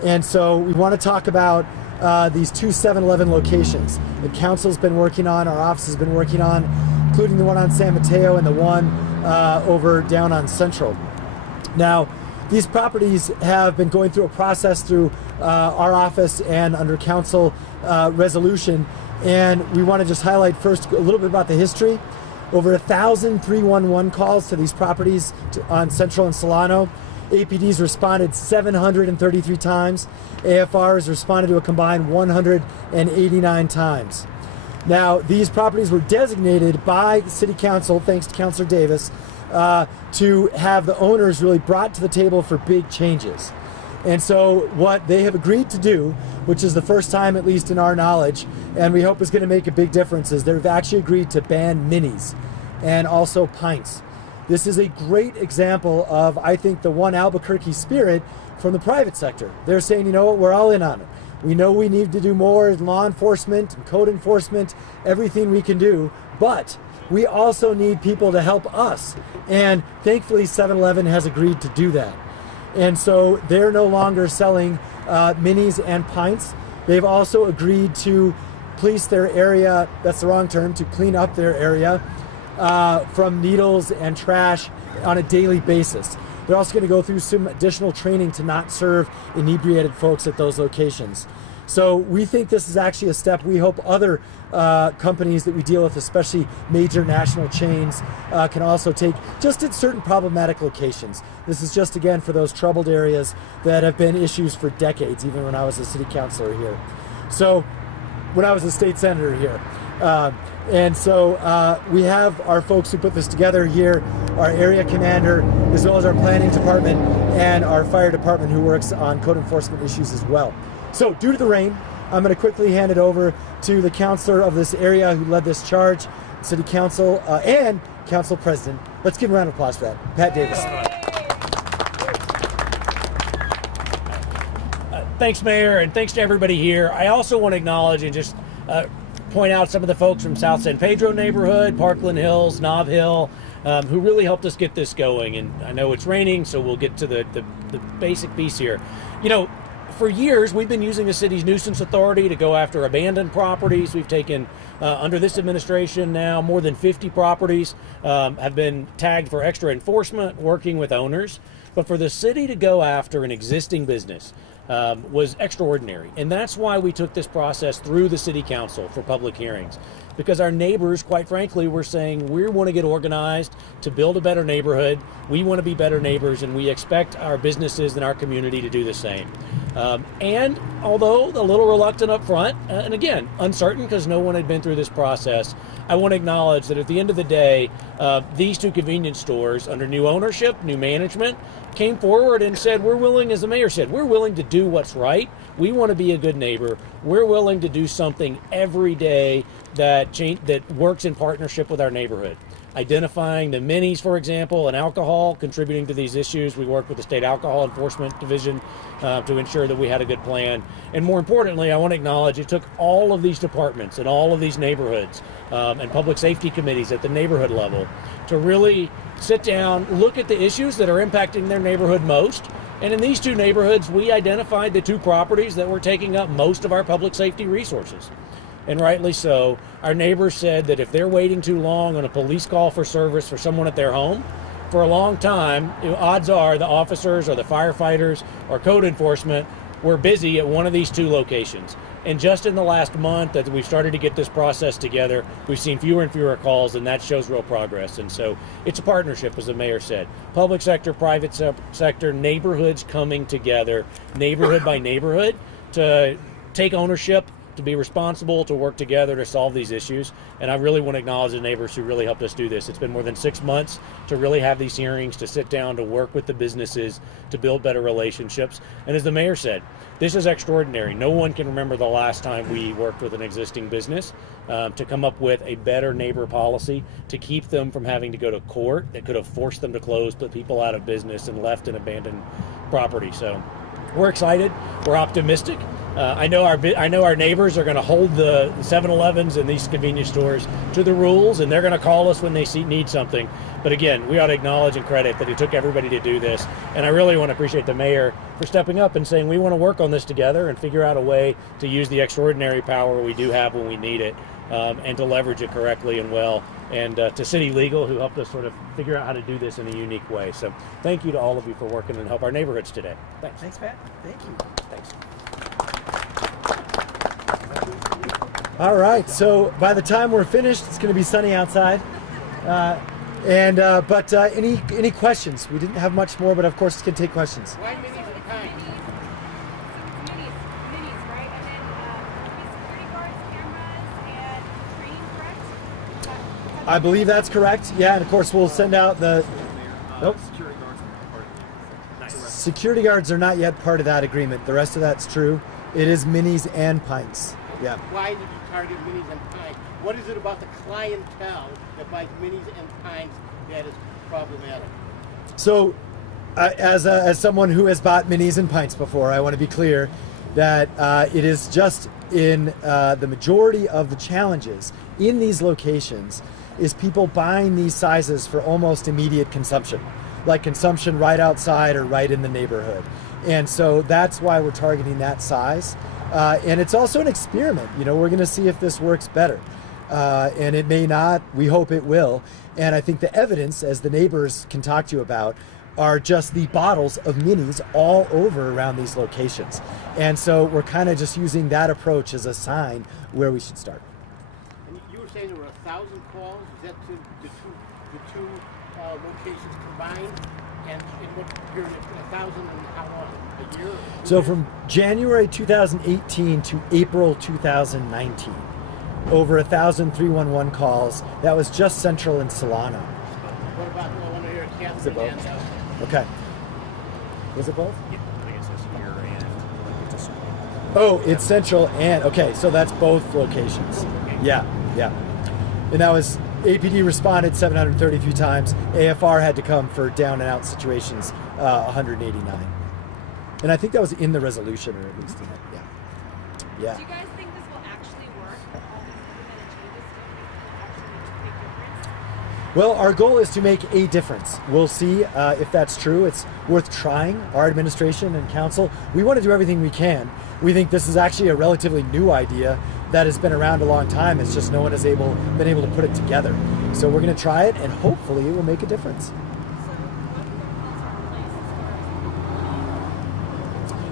And so we want to talk about these two 7-Eleven locations that council's been working on, our office has been working on, including the one on San Mateo and the one over down on Central. Now, these properties have been going through a process through our office and under council resolution, and we want to just highlight first a little bit about the history. Over 1,000 311 calls to these properties on Central and Solano. APD's responded 733 times. AFR has responded to a combined 189 times. Now, these properties were designated by the City Council, thanks to Councilor Davis, to have the owners really brought to the table for big changes. And so what they have agreed to do, which is the first time, at least in our knowledge, and we hope is going to make a big difference, is they've actually agreed to ban minis and also pints. This is a great example of, I think, the one Albuquerque spirit from the private sector. They're saying, you know what, we're all in on it. We know we need to do more in law enforcement and code enforcement, everything we can do, but we also need people to help us. And thankfully, 7-Eleven has agreed to do that. And so they're no longer selling minis and pints. They've also agreed to police their area, that's the wrong term, to clean up their area from needles and trash on a daily basis. They're also going to go through some additional training to not serve inebriated folks at those locations. So we think this is actually a step we hope other companies that we deal with, especially major national chains, can also take just at certain problematic locations. This is just, again, for those troubled areas that have been issues for decades, even when I was a city councilor here. So when I was a state senator here. And so we have our folks who put this together here, our area commander, as well as our planning department and our fire department who works on code enforcement issues as well. So due to the rain, I'm going to quickly hand it over to the councilor of this area who led this charge, city council and council president. Let's give him a round of applause for that. Pat Davis. Thanks, Mayor, and thanks to everybody here. I also want to acknowledge and just point out some of the folks from South San Pedro neighborhood, Parkland Hills, Nob Hill, who really helped us get this going. And I know it's raining, so we'll get to the basic piece here. You know, for years, we've been using the city's nuisance authority to go after abandoned properties. We've taken, under this administration now, more than 50 properties have been tagged for extra enforcement, working with owners. But for the city to go after an existing business was extraordinary. And that's why we took this process through the city council for public hearings. Because our neighbors, quite frankly, were saying we want to get organized to build a better neighborhood. We want to be better neighbors, and we expect our businesses and our community to do the same. And although a little reluctant up front, and again, uncertain because no one had been through this process, I want to acknowledge that at the end of the day, these two convenience stores, under new ownership, new management, came forward and said, we're willing, as the mayor said, we're willing to do what's right. We want to be a good neighbor. We're willing to do something every day that works in partnership with our neighborhood. Identifying the minis, for example, and alcohol contributing to these issues. We worked with the State Alcohol Enforcement Division to ensure that we had a good plan. And more importantly, I want to acknowledge it took all of these departments and all of these neighborhoods and public safety committees at the neighborhood level to really sit down, look at the issues that are impacting their neighborhood most. And in these two neighborhoods, we identified the two properties that were taking up most of our public safety resources. And rightly so. Our neighbors said that if they're waiting too long on a police call for service for someone at their home, for a long time, odds are the officers or the firefighters or code enforcement were busy at one of these two locations. And just in the last month that we've started to get this process together, we've seen fewer and fewer calls, and that shows real progress. And so it's a partnership, as the mayor said. Public sector, private sector, neighborhoods coming together, neighborhood by neighborhood, to take ownership, to be responsible, to work together to solve these issues. And I really want to acknowledge the neighbors who really helped us do this. It's been more than 6 months to really have these hearings, to sit down, to work with the businesses, to build better relationships. And as the mayor said, this is extraordinary. No one can remember the last time we worked with an existing business to come up with a better neighbor policy to keep them from having to go to court that could have forced them to close, put people out of business, and left an abandoned property. So we're excited. We're optimistic. I know our neighbors are going to hold the 7-Elevens and these convenience stores to the rules, and they're going to call us when they need something. But again, we ought to acknowledge and credit that it took everybody to do this. And I really want to appreciate the mayor for stepping up and saying we want to work on this together and figure out a way to use the extraordinary power we do have when we need it, and to leverage it correctly and well. And to City Legal, who helped us sort of figure out how to do this in a unique way. So thank you to all of you for working and help our neighborhoods today. Thanks. Thanks, Pat. Thank you. Thanks. All right, so by the time we're finished, it's going to be sunny outside. But any questions? We didn't have much more, but of course, it's going to take questions. Why minis and pints? Minis, right? And then security guards, cameras, and training, correct? I believe that's correct. Yeah, and of course, we'll send out the. Nope. Security guards are not yet part of that agreement. The rest of that's true. It is minis and pints. Yeah. Why did you target minis and pints? What is it about the clientele that buys minis and pints that is problematic? So, as someone who has bought minis and pints before, I want to be clear that it is just in the majority of the challenges in these locations is people buying these sizes for almost immediate consumption, like consumption right outside or right in the neighborhood. And so that's why we're targeting that size. And it's also an experiment. You know, we're going to see if this works better. And it may not. We hope it will. And I think the evidence, as the neighbors can talk to you about, are just the bottles of minis all over around these locations. And so we're kind of just using that approach as a sign where we should start. And you were saying there were 1,000 calls. Is that to the two locations combined? And in what period? 1,000 and how long? A year? So from January 2018 to April 2019, over 1,000 311 calls. That was just Central and Solano. What about the one here at Catherine? Is it both? Okay. Was it both? Yeah, I guess it's here and it's Oh, it's Central and, okay, so that's both locations. Yeah, yeah. And that was, APD responded 733 times. AFR had to come for down and out situations, 189. And I think that was in the resolution, or at least in it, yeah. Yeah. Do you guys think this will actually work? All these implemented changes, do you think they'll actually make a difference? Well, our goal is to make a difference. We'll see if that's true. It's worth trying. Our administration and council, we want to do everything we can. We think this is actually a relatively new idea that has been around a long time. It's just no one has been able to put it together. So we're going to try it, and hopefully it will make a difference. So what protocols are in place as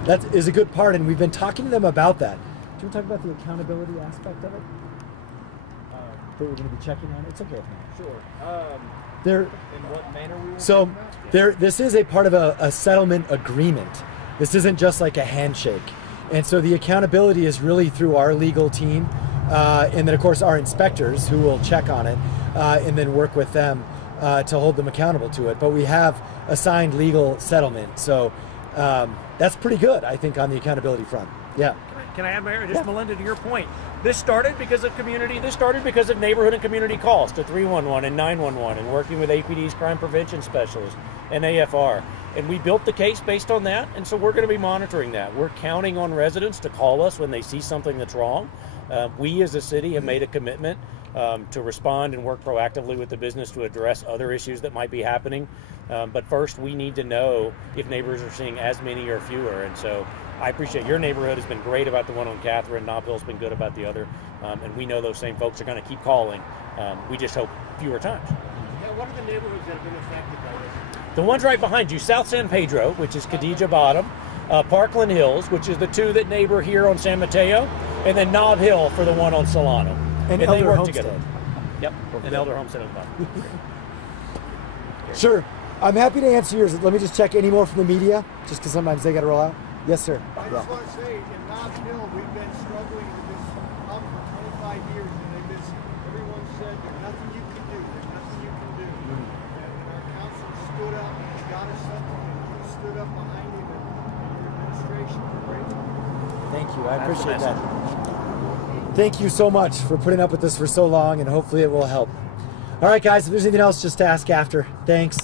far as That is a good part, and we've been talking to them about that. Do you want to talk about the accountability aspect of it? That we're going to be checking on? It's okay if not. Sure. In what manner we will? So this is a part of a settlement agreement. This isn't just like a handshake. And so the accountability is really through our legal team, and then of course our inspectors who will check on it, and then work with them to hold them accountable to it. But we have a signed legal settlement, so that's pretty good, I think, on the accountability front. Yeah. Can I add, Mayor? Just Yeah. Melinda, to your point, this started because of community. This started because of neighborhood and community calls to 311 and 911, and working with APD's crime prevention specialists and AFR. And we built the case based on that, and so we're going to be monitoring that. We're counting on residents to call us when they see something that's wrong. We as a city have made a commitment to respond and work proactively with the business to address other issues that might be happening. But first, we need to know if neighbors are seeing as many or fewer. And so I appreciate your neighborhood has been great about the one on Catherine. Nob Hill's been good about the other. And we know those same folks are going to keep calling. We just hope fewer times. Yeah, what are the neighborhoods that have been affected by this? The ones right behind you, South San Pedro, which is Khadijah Bottom, Parkland Hills, which is the two that neighbor here on San Mateo, and then Nob Hill for the one on Solano. And they Elder work Homestead. together. Yep, and Elder Homestead on the bottom. Sure. I'm happy to answer yours. Let me just check any more from the media, just because sometimes they got to roll out. Yes, sir. I just want to say, in Nob Hill, we've been struggling with this problem for 25 years, and everyone said, there's nothing you can do, there's nothing you can do. And our council stood up and got us something, and we stood up behind him, and your administration was great. Thank you. I appreciate that. Thank you so much for putting up with this for so long, and hopefully it will help. All right, guys, if there's anything else, just ask after. Thanks.